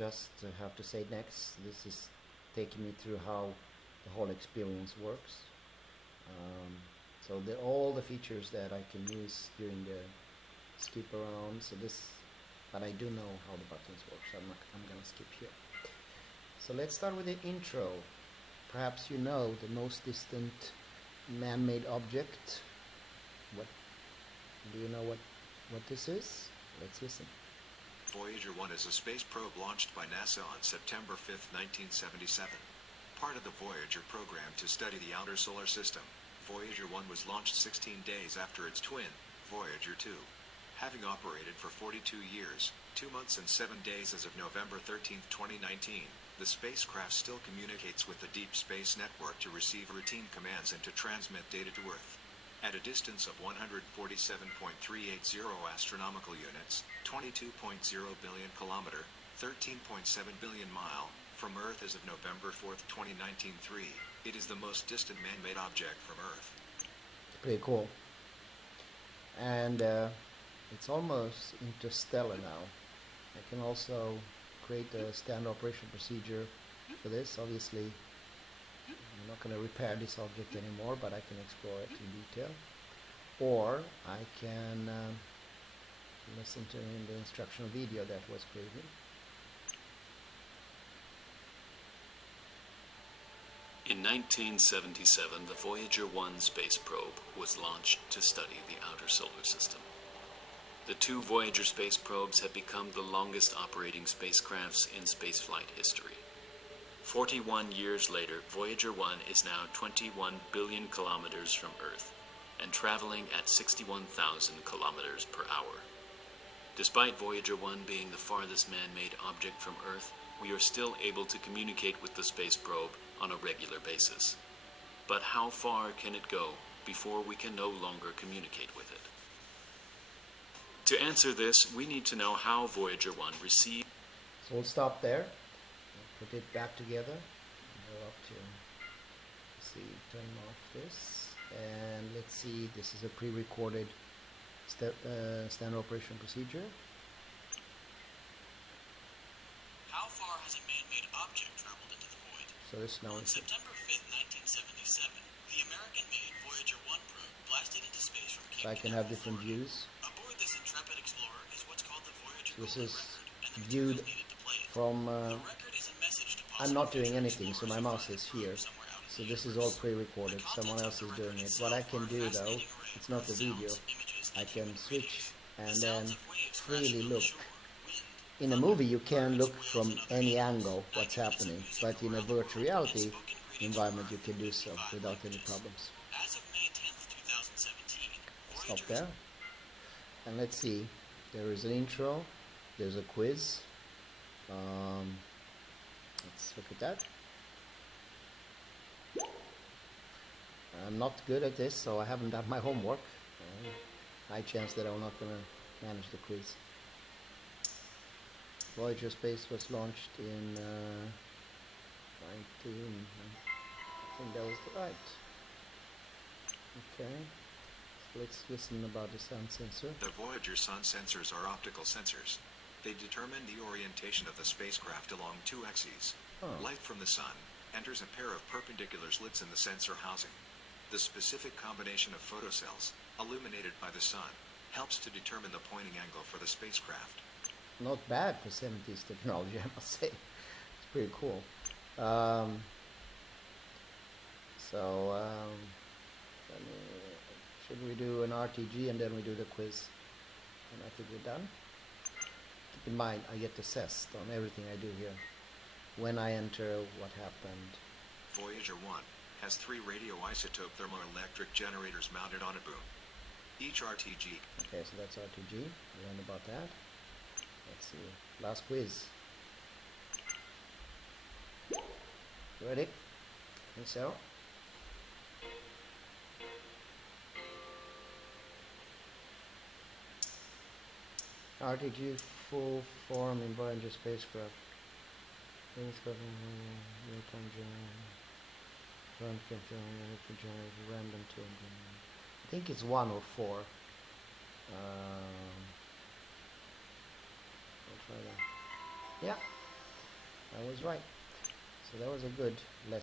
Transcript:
just have to say next. This is taking me through how the whole experience works. So all the features that I can use during the skip around. So this, but I do know how the buttons work, so I'm gonna skip here. So let's start with the intro. Perhaps you know the most distant man-made object. What do you know what this is? Let's listen. Voyager 1 is a space probe launched by NASA on September 5, 1977. Part of the Voyager program to study the outer solar system, Voyager 1 was launched 16 days after its twin, Voyager 2. Having operated for 42 years, 2 months and 7 days as of November 13, 2019, the spacecraft still communicates with the Deep Space Network to receive routine commands and to transmit data to Earth. At a distance of 147.380 astronomical units, 22.0 billion kilometer, 13.7 billion mile, from Earth as of November 4, 2019, it is the most distant man-made object from Earth. Pretty cool. And it's almost interstellar now. I can also create a standard operation procedure for this. Obviously, I'm not going to repair this object anymore, but I can explore it in detail. Or I can listen to the instructional video that was created. In 1977, the Voyager 1 space probe was launched to study the outer solar system. The 2 Voyager space probes have become the longest operating spacecrafts in spaceflight history. 41 years later, Voyager 1 is now 21 billion kilometers from Earth and traveling at 61,000 kilometers per hour. Despite Voyager 1 being the farthest man-made object from Earth, we are still able to communicate with the space probe on a regular basis. But how far can it go before we can no longer communicate with it? To answer this, we need to know how Voyager 1 received. So we'll stop there. Put it back together. Go up to turn off this, and let's see. This is a pre-recorded standard operation procedure. How far has a man-made object traveled into the void? So this now on September 5th, 1977, the American-made Voyager 1 probe blasted into space from Cape so I can have different views. Aboard this intrepid explorer is what's called the Voyager This Golden is Record, and the viewed materials needed to play it. from. The record is a message to I'm not doing possible anything, so my mouse is here. So this is all pre-recorded. Someone else is doing it. What I can do though, it's not the video. I can switch and then freely look. In a movie you can look from any angle what's happening, but in a virtual reality environment you can do so without any problems. As of May 10th, 2017, Stop there. And let's see. There is an intro. There's a quiz. Let's look at that. I'm not good at this, so I haven't done my homework. High chance that I'm not going to manage the quiz. Voyager Space was launched in 19. I think that was right. Okay. So let's listen about the sun sensor. The Voyager sun sensors are optical sensors. They determine the orientation of the spacecraft along 2 axes. Light from the sun enters a pair of perpendicular slits in the sensor housing. The specific combination of photocells, illuminated by the sun, helps to determine the pointing angle for the spacecraft. Not bad for 70s technology, I must say. It's pretty cool. Should we do an RTG and then we do the quiz? And I think we're done. Keep in mind, I get assessed on everything I do here. When I enter, what happened. Voyager 1 has 3 radioisotope thermoelectric generators mounted on a boom. Each RTG. Okay, so that's RTG. We learned about that. Let's see. Last quiz. Ready? think so. RTG full form in Voyager spacecraft. Real-time generate random to I think it's 1 or 4. I'll try that. Yeah, I was right. So that was a good lesson.